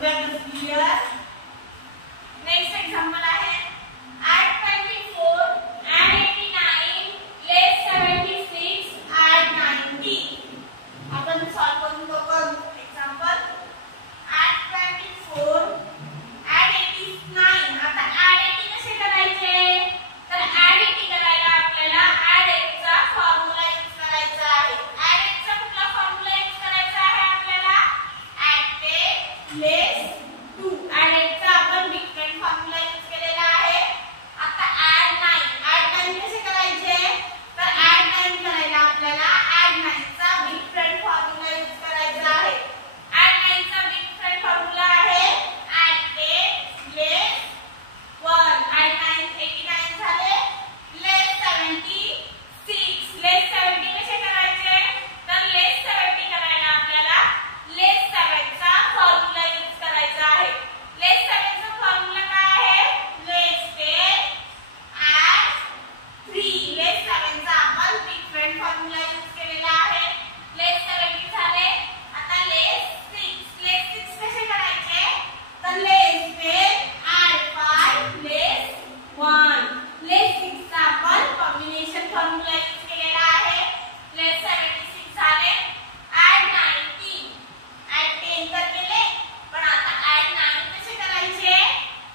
Clear. Next example आहे add 24 add 89 less 76 add 90. आपण solve करून बघू. Example add 24 add 89. आता ऍड 80 कसे करायचे, तर ऍड 80 करायला आपल्याला ऍड 8 चा फॉर्म्युला यूज करायचा आहे. ऍड 8 चा कुठला फॉर्म्युला यूज करायचा आहे आपल्याला, ऍड 10 लेस 2. ऍड 8 चा आपण डिफरंट फॉर्म्युला यूज केलेला आहे. आता ऍड 9 कसे करायचे, तर ऍड 9 करायला आपल्याला ऍड 9 चा डिफरंट फॉर्म्युला यूज करायचा आहे. ऍड 9 चा डिफरंट फॉर्म्युला आहे ऍड 10 लेस 1. ऍड 9 89 झाले लेस 76. लेस 70 कसे करायचे, तर लेस 70 करायला आपल्याला लेस 7 चा फॉर्म्युला यूज करायचा आहे. लेस 7 चा फॉर्म्युला काय आहे, लेस 10 ऍड 3. लेस 7 चा आपण डिफरंट फॉर्म्युला यूज केलेला आहे. लेस 70 झाले. आता लेस 6. लेस 6 कसे करायचे, तर लेस 10 ऍड 5 लेस 1. लेस 6 चा आपण कॉम्बिनेशन फॉर्म्युला यूज केलेला आहे. लेस 76 झाले ऍड 19. ऍड 10 तर केले, पण आता ऍड 9 कसे करायचे,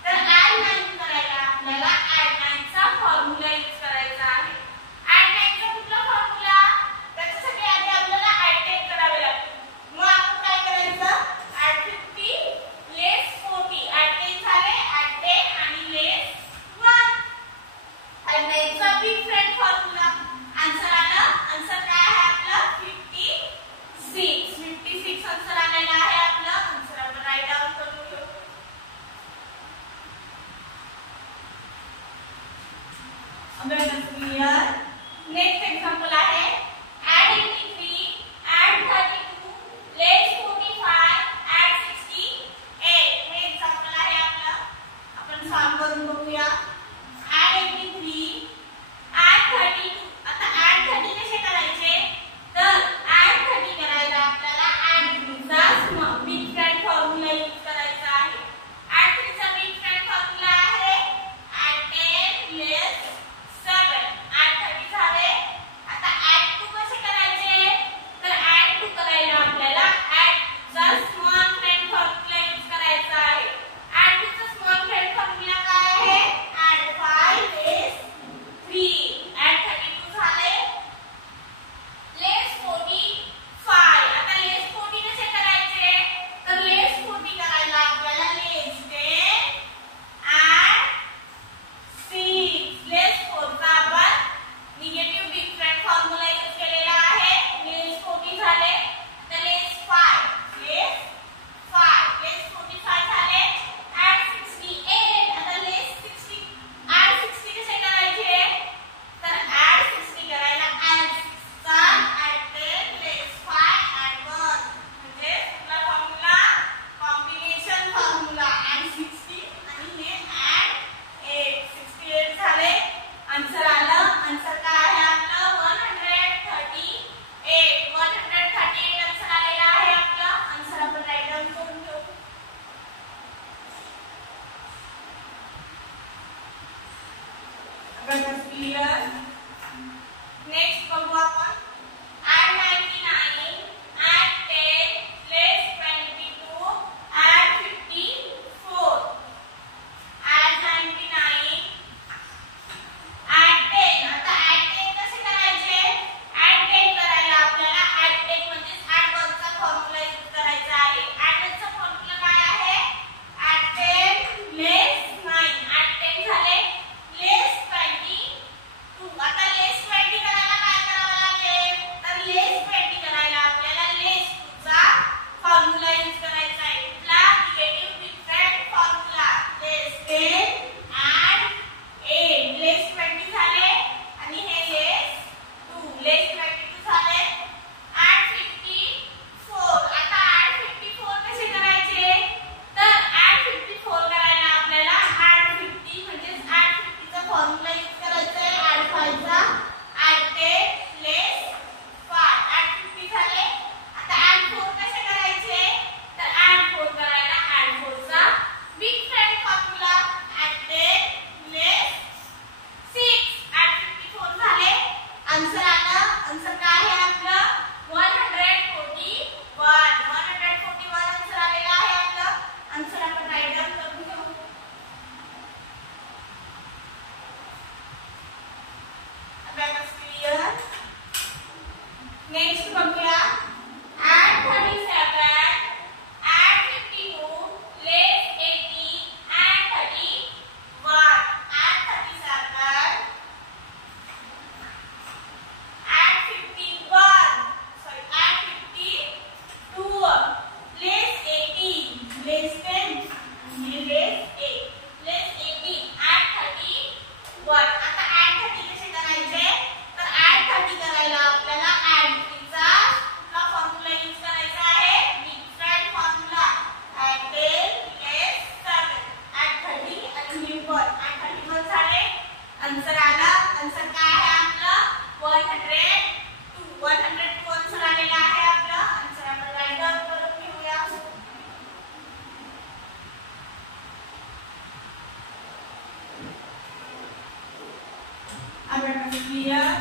तर ऍड 9 करायला आपल्याला ऍड 9 चा फॉर्म्युला यूज करायचा आहे. ऍड 9 चा कुठला फॉर्म्युला, त्याच्यासाठी आधी आपल्याला ऍड 10 करावे लागते. मग आपण काय करायचं, ऍड 50 लेस 40. ऍड 10 झाले ऍड 10 आणि लेस 1. ऍड 9 चा डिफरंट फॉर्म्युला. आन्सर आलं. आन्सर काय आहे आपलं 56. 56 आन्सर आलेला आहे आपलं. आन्सर आपण राईट डाउन करून घेऊ. क्लियर. नेक्स्ट एक्झाम्पल आहे ऍड 83 ऍड 32 लेस 45 ऍड 68. हे एक्झाम्पल आहे आपलं. आपण सॉल्व करून बघूया. Add 83 add 32. आता ऍड 30 कसे करायचे, तर ऍड 30 करायला आपल्याला ऍड 3 चा डिफरंट फॉर्म्युला यूज करायचा आहे. ऍड 3 चा डिफरंट फॉर्म्युला आहे ऍड 10 लेस 7. ऍड 30 झाले. आता आन्सर काय आहे आपलं 141 आन्सर आलेला आहे आपलं. आन्सर आपण राईट डाउन करून घेऊ. Abacus clear. नेक्स्ट बघूया. Add 37, add 52, less 80 and 31. Add 37, add 51, sorry, add 52, less 80, less 10, less 8, less 80, add 31. आता add 30 कसे करायचे? तर add 30 करायला आपल्याला add चा कुठला फॉर्म्युला यूज करायचा आहे? Different formula. add 10 less 7, add 30 आणि new 1, add 31 झाले. आन्सर आला. आन्सर काय आहे आपलं 102 आन्सर आलेला आहे आपलं. आन्सर आपण राईट डाउन करून घेऊया. आपण क्लियर.